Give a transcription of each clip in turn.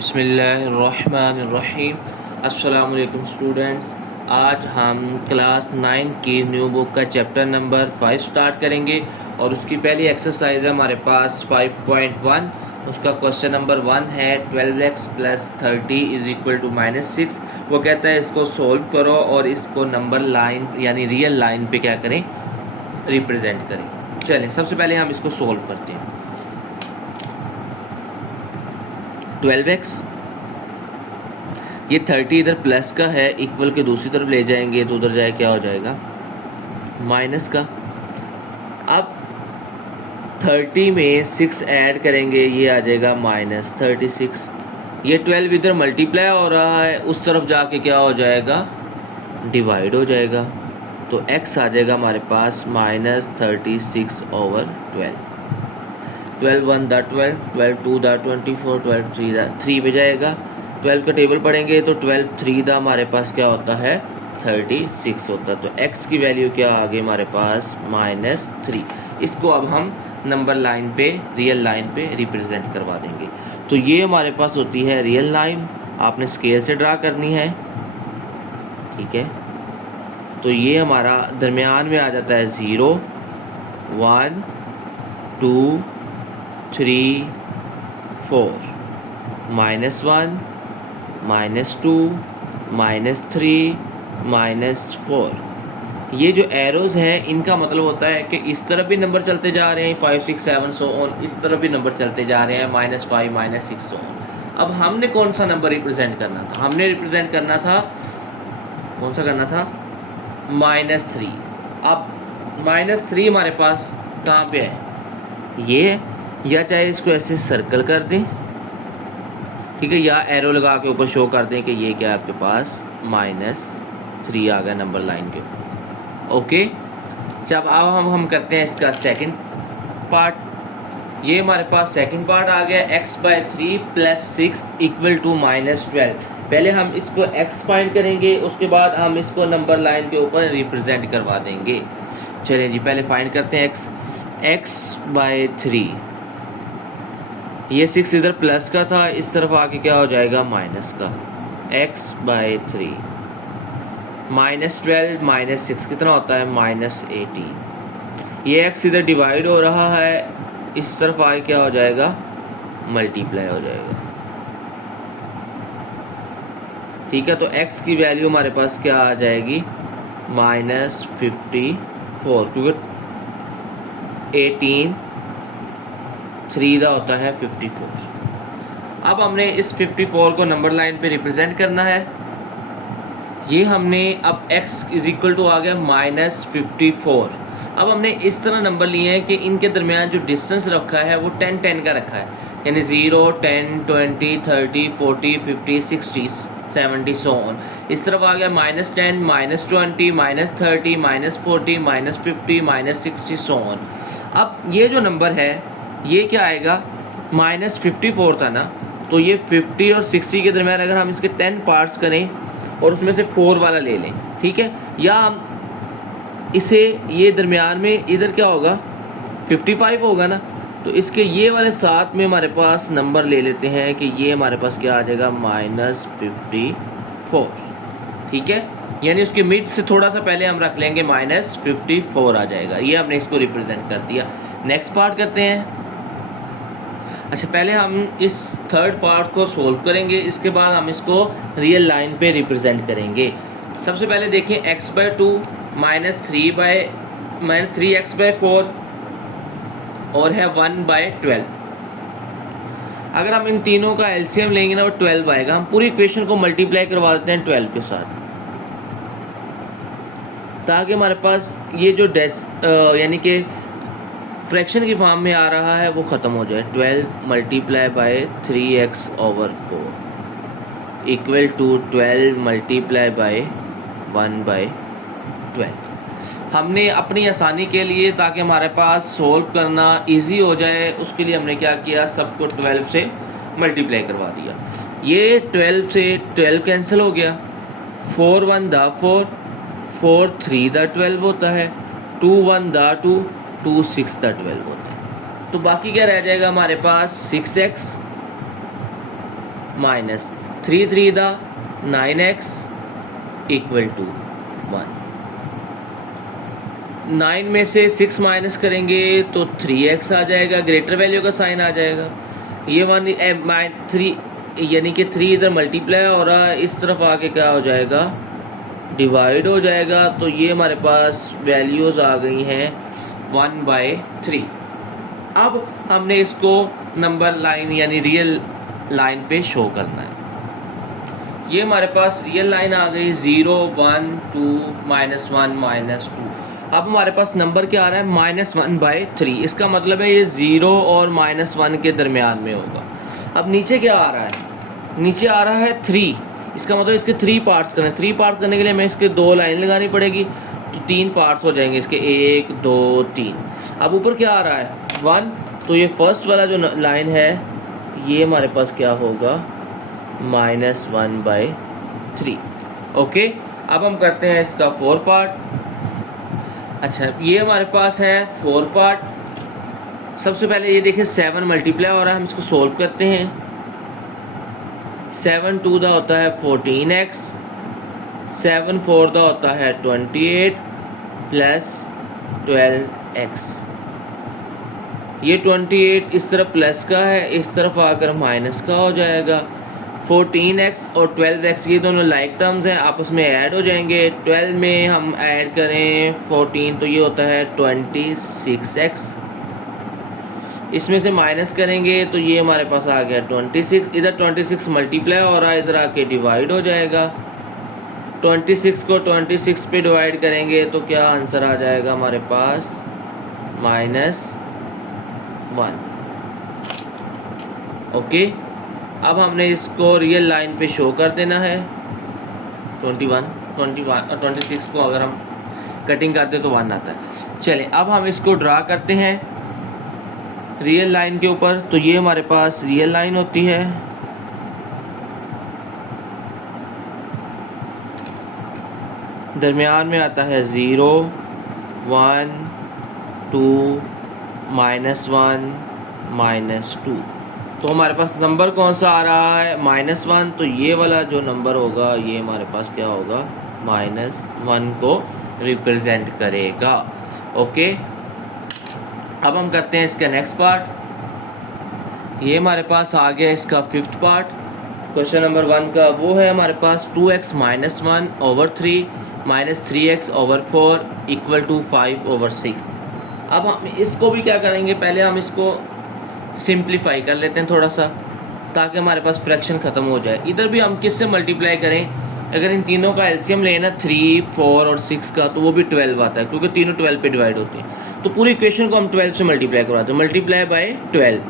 बिस्मिल्लाहिर्रहमानिर्रहीम। अस्सलाम वालेकुम स्टूडेंट्स। आज हम क्लास 9 की न्यू बुक का चैप्टर नंबर 5 स्टार्ट करेंगे और उसकी पहली एक्सरसाइज है हमारे पास 5.1। उसका क्वेश्चन नंबर 1 है 12x plus 30 is equal to -6। वो कहता है इसको सोल्व करो और इसको नंबर लाइन यानी रियल लाइन पे क्या करें, रिप्रेजेंट करें। चलें सबसे पहले हम इसको सोल्व करते हैं। 12x, ये 30 इधर प्लस का है, इक्वल के दूसरी तरफ ले जाएंगे तो उधर जाए क्या हो जाएगा, माइनस का। अब 30 में 6 ऐड करेंगे, ये आ जाएगा -36। ये 12 इधर मल्टीप्लाई हो रहा है, उस तरफ जाके क्या हो जाएगा, डिवाइड हो जाएगा। तो x आ जाएगा हमारे पास -36/12। 12 1 दा 12, 12 2 दा 24, 12 3 दा 3 पे जाएगा। 12 का टेबल पढ़ेंगे तो 12 3 दा हमारे पास क्या होता है, 36 होता है। तो x की वैल्यू क्या आ गई हमारे पास, -3। इसको अब हम नंबर लाइन पे, रियल लाइन पे रिप्रेजेंट करवा देंगे। तो ये हमारे पास होती है रियल लाइन, आपने स्केल से ड्रा करनी है, ठीक है। तो ये हमारा दरमियान में आ जाता है 0 1 2 3 4, -1 -2 -3 -4। ये जो एरोज हैं इनका मतलब होता है कि इस तरफ भी नंबर चलते जा रहे हैं 5 6 7 सो ऑन, इस तरफ भी नंबर चलते जा रहे हैं -5 -6 सो ऑन। अब हमने कौन सा नंबर रिप्रेजेंट करना था, हमने रिप्रेजेंट करना था, कौन सा करना था, -3। अब -3 हमारे पास कहाँ पे है, ये है। या चाहे इसको ऐसे सर्कल कर दें, ठीक है, या एरो लगा के ऊपर शो कर दें कि ये क्या है आपके पास -3 आ गया नंबर लाइन के ऊपर। ओके, जब अब हम करते हैं इसका सेकंड पार्ट। ये हमारे पास सेकंड पार्ट आ गया, x/3 + 6 = -12। पहले हम इसको x फाइंड करेंगे, उसके बाद हम इसको नंबर लाइन के ऊपर रिप्रेजेंट करवा देंगे। चलिए जी, पहले फाइंड करते हैं x/3। ये 6 इधर प्लस का था, इस तरफ आके क्या हो जाएगा, माइनस का। x/3 -12 -6 कितना होता है, -18। ये x इधर डिवाइड हो रहा है, इस तरफ आके क्या हो जाएगा, मल्टीप्लाई हो जाएगा, ठीक है। तो x की वैल्यू हमारे पास क्या आ जाएगी, -54, क्योंकि 18 3 दा होता है 54। अब हमने इस 54 को नंबर लाइन पे रिप्रेजेंट करना है। ये हमने अब x = आ गया -54। अब हमने इस तरह नंबर लिए हैं कि इनके दरमियान जो डिस्टेंस रखा है वो 10 10 का रखा है, यानी 0 10 20 30 40 50 60 70 सो ऑन। इस तरफ आ गया -10 -20 -30 -40 -50 -60 सो ऑन। अब ये जो नंबर है ये क्या आएगा, -54 था ना, तो ये 50 और 60 के दरमियान अगर हम इसके 10 पार्ट्स करें और उसमें से 4 वाला ले लें, ठीक है, या हम इसे ये दरमियान में इधर क्या होगा, 55 होगा ना, तो इसके ये वाले साथ में हमारे पास नंबर ले लेते हैं कि ये हमारे पास क्या आ जाएगा, -54, ठीक है। यानी उसके मिड से थोड़ा सा पहले हम रख लेंगे, -54 आ जाएगा। ये हमने इसको रिप्रेजेंट कर दिया। नेक्स्ट पार्ट करते हैं। अच्छा, पहले हम इस थर्ड पार्ट को सोल्व करेंगे, इसके बाद हम इसको रियल लाइन पे रिप्रेजेंट करेंगे। सबसे पहले देखें, x/2 -3x/4 और है 1/12। अगर हम इन तीनों का एलसीएम लेंगे ना, वो 12 आएगा। हम पूरी इक्वेशन को मल्टीप्लाई करवा देते हैं 12 के साथ, ताकि हमारे पास ये जो यानी कि फ्रैक्शन की फॉर्म में आ रहा है वो ख़त्म हो जाए। 12 × 3x/4 = 12 × 1/12। हमने अपनी आसानी के लिए, ताकि हमारे पास सोल्व करना इजी हो जाए, उसके लिए हमने क्या किया, सबको 12 से मल्टीप्लाई करवा दिया। ये 12 से 12 कैंसिल हो गया, 4 1 दा 4, 4 3 दा 12 होता है, 2 1 दा 2, 2 6 दा 12 होता है। तो बाकी क्या रह जाएगा हमारे पास, 6x माइनस 3 3 दा 9x इक्वल टू 1। 9 में से 6 माइनस करेंगे तो 3x आ जाएगा, ग्रेटर वैल्यू का साइन आ जाएगा। ये 3 यानी कि 3 इधर मल्टीप्लाई हो रहा है, इस तरफ आके क्या हो जाएगा, डिवाइड हो जाएगा। तो ये हमारे पास वैल्यूज़ आ गई हैं 1/3। अब हमने इसको नंबर लाइन यानी रियल लाइन पे शो करना है। ये हमारे पास रियल लाइन आ गई 0 1 2 -1 -2। अब हमारे पास नंबर क्या आ रहा है -1/3। इसका मतलब है ये 0 और -1 के दरमियान में होगा। अब नीचे क्या आ रहा है, नीचे आ रहा है 3। इसका मतलब इसके 3 पार्ट्स करने, 3 पार्ट्स करने के लिए हमें इसके 2 लाइन लगानी पड़ेगी, तो 3 पार्ट्स हो जाएंगे इसके 1 2 3। अब ऊपर क्या आ रहा है 1, तो ये फर्स्ट वाला जो लाइन है ये हमारे पास क्या होगा -1/3। ओके, अब हम करते हैं इसका 4 पार्ट। अच्छा, ये हमारे पास है 4 पार्ट। सबसे पहले ये देखिए 7 मल्टीप्लाई हो रहा है, हम इसको सोल्व करते हैं। 7 2 दा होता है 14x, 7 4 दा होता है 28 प्लस 12x। ये 28 इस तरफ प्लस का है, इस तरफ आकर माइनस का हो जाएगा। 14x और 12x ये दोनों लाइक टर्म्स हैं, आपस में ऐड हो जाएंगे। 12 में हम ऐड करें 14 तो ये होता है 26x। इसमें से माइनस करेंगे तो ये हमारे पास आ गया 26। इधर 26 मल्टीप्लाई हो रहा है, इधर आके डिवाइड हो जाएगा। 26 को 26 पे डिवाइड करेंगे तो क्या आंसर आ जाएगा हमारे पास -1। ओके, अब हमने इसको रियल लाइन पे शो कर देना है। 21 और 26 को अगर हम कटिंग करते तो 1 आता है। चले, अब हम इसको ड्रा करते हैं रियल लाइन के ऊपर। तो ये हमारे पास रियल लाइन होती है। दरमियान में आता है 0 1 2 -1 -2। तो हमारे पास नंबर कौन सा आ रहा है -1। तो ये वाला जो नंबर होगा ये हमारे पास क्या होगा -1 को रिप्रेजेंट करेगा। ओके, अब हम करते हैं इसका नेक्स्ट पार्ट। ये हमारे पास आ गया इसका 5th पार्ट। क्वेश्चन नंबर 1 का वो है हमारे पास 2x -1/3 -3x/4 = 5/6। अब हम इसको भी क्या करेंगे, पहले हम इसको सिंप्लीफाई कर लेते हैं थोड़ा सा, ताकि हमारे पास फ्रैक्शन ख़त्म हो जाए। इधर भी हम किससे मल्टीप्लाई करें, अगर इन तीनों का एलसीएम लेना 3 4 और 6 का, तो वो भी 12 आता है, क्योंकि तीनों 12 पे डिवाइड होते हैं। तो पूरी इक्वेशन को हम 12 से मल्टीप्लाई करवाते हैं। Multiply by 12,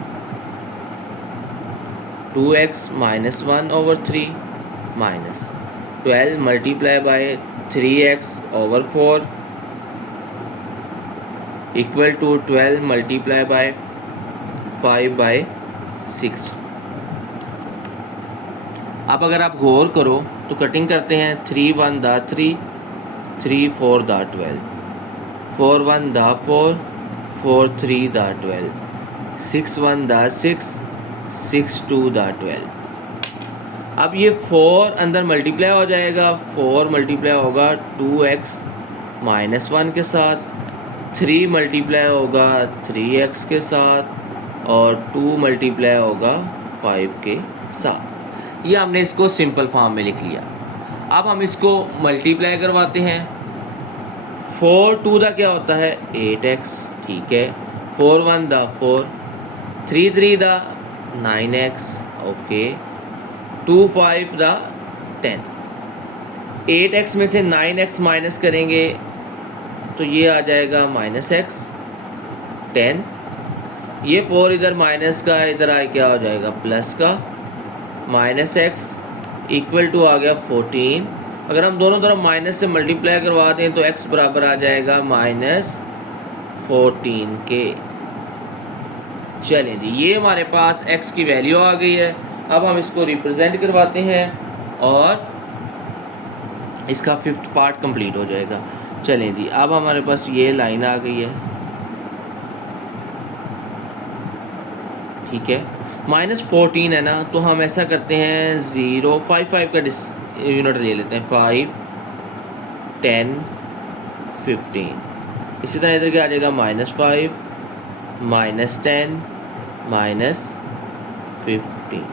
2x -1/3 -12 multiply by 3x/4 equal to 12 multiply by 5/6। अब अगर आप गौर करो तो कटिंग करते हैं 3 1 दा 3, 3 4 दा 12, 4 1 दा 4, 4 3 दा 12, 6 1 दा 6, 6 2 दा 12। अब ये 4 अंदर मल्टीप्लाई हो जाएगा, 4 मल्टीप्लाई होगा 2x -1 के साथ, 3 मल्टीप्लाई होगा 3x के साथ, और 2 मल्टीप्लाई होगा 5 के साथ। ये हमने इसको सिंपल फॉर्म में लिख लिया। अब हम इसको मल्टीप्लाई करवाते हैं। 4 2 दा क्या होता है 8x, ठीक है। 4 1 दा 4, 3 3 दा 9x, ओके। 2 5 दा 10। 8x में से 9x माइनस करेंगे तो ये आ जाएगा -x 10। ये 4 इधर माइनस का, इधर आए क्या हो जाएगा प्लस का, -x इक्वल टू आ गया 14। अगर हम दोनों तरफ माइनस से मल्टीप्लाई करवा दें तो x बराबर आ जाएगा -14 के। चलें जी, ये हमारे पास x की वैल्यू आ गई है। अब हम इसको रिप्रेजेंट करवाते हैं और इसका 5th पार्ट कंप्लीट हो जाएगा। चलें जी, अब हमारे पास ये लाइन आ गई है, ठीक है। -14 है ना, तो हम ऐसा करते हैं 0 5 5 का यूनिट ले लेते हैं 5 10 15। इसी तरह इधर क्या आ जाएगा -5 -10 -15।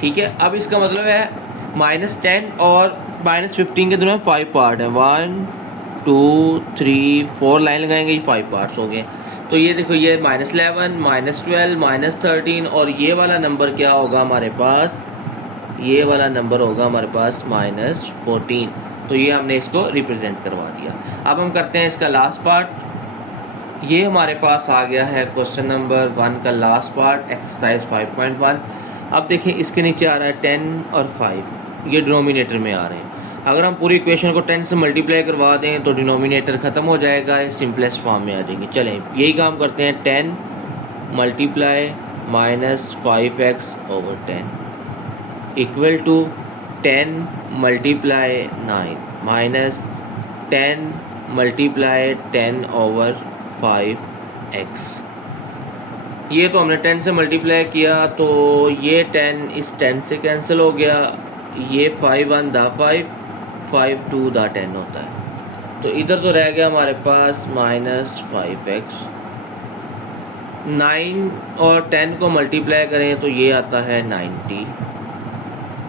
ठीक है, अब इसका मतलब है -10 और -15 के दोनों 5 पार्ट है। 1 2 3 4 लाइन लगाएंगे, ये 5 पार्ट्स हो गए। तो ये देखो ये -11 -12 -13 और ये वाला नंबर क्या होगा हमारे पास, ये वाला नंबर होगा हमारे पास -14। तो ये हमने इसको रिप्रेजेंट करवा दिया। अब हम करते हैं इसका लास्ट पार्ट। ये हमारे पास आ गया है क्वेश्चन नंबर 1 का लास्ट पार्ट, एक्सरसाइज 5.1। अब देखिए इसके नीचे आ रहा है 10 और 5, ये डिनोमिनेटर में आ रहे हैं। अगर हम पूरी इक्वेशन को 10 से मल्टीप्लाई करवा दें तो डिनोमिनेटर ख़त्म हो जाएगा, सिंपलेस्ट फॉर्म में आ जाएंगे। चलें यही काम करते हैं, 10 multiply -5x/10 equal to 10 multiply 9 -10 multiply 10/5x। ये तो हमने 10 से मल्टीप्लाई किया तो ये 10 इस 10 से कैंसिल हो गया, ये 5 1 दा 5 5 2 दा 10 होता है। तो इधर तो रह गया हमारे पास -5x। 9 और 10 को मल्टीप्लाई करें तो ये आता है 90।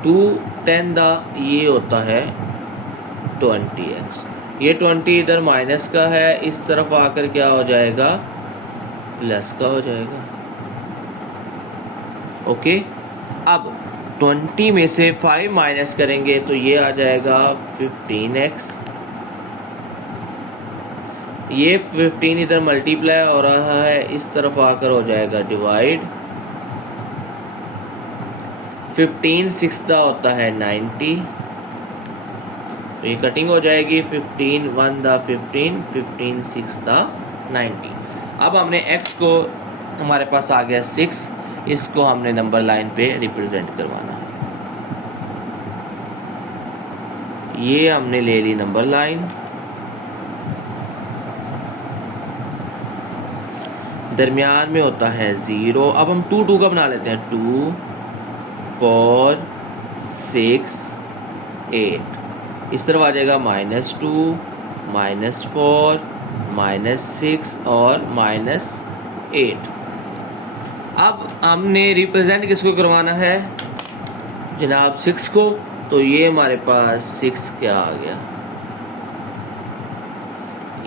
2 10 दा ये होता है 20x। ये 20 इधर माइनस का है, इस तरफ आकर क्या हो जाएगा, प्लस का हो जाएगा। ओके, अब 20 में से 5 माइनस करेंगे तो ये आ जाएगा 15x। ये 15 इधर मल्टीप्लाई हो रहा है, इस तरफ आकर हो जाएगा डिवाइड। 15 6 दा होता है 90, तो ये कटिंग हो जाएगी। 15 1 दा 15 15 6 दा 90। अब हमने x को, हमारे पास आ गया 6, इसको हमने नंबर लाइन पे रिप्रेजेंट करवाना है। ये हमने ले ली नंबर लाइन, दरमियान में होता है 0। अब हम 2 2 का बना लेते हैं, 2 4 6 8। इस तरफ आ जाएगा -2 -4 -6 और -8। अब हमने रिप्रेजेंट किसको करवाना है जनाब, 6 को। तो ये हमारे पास 6 क्या आ गया,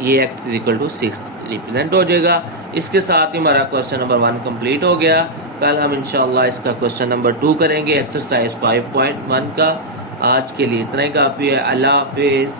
ये x = 6 रिप्रेजेंट हो जाएगा। इसके साथ ही हमारा क्वेश्चन नंबर 1 कंप्लीट हो गया। कल हम इंशाल्लाह इसका क्वेश्चन नंबर 2 करेंगे, एक्सरसाइज 5.1 का। आज के लिए इतना ही काफ़ी है। अल्लाह हाफिज़।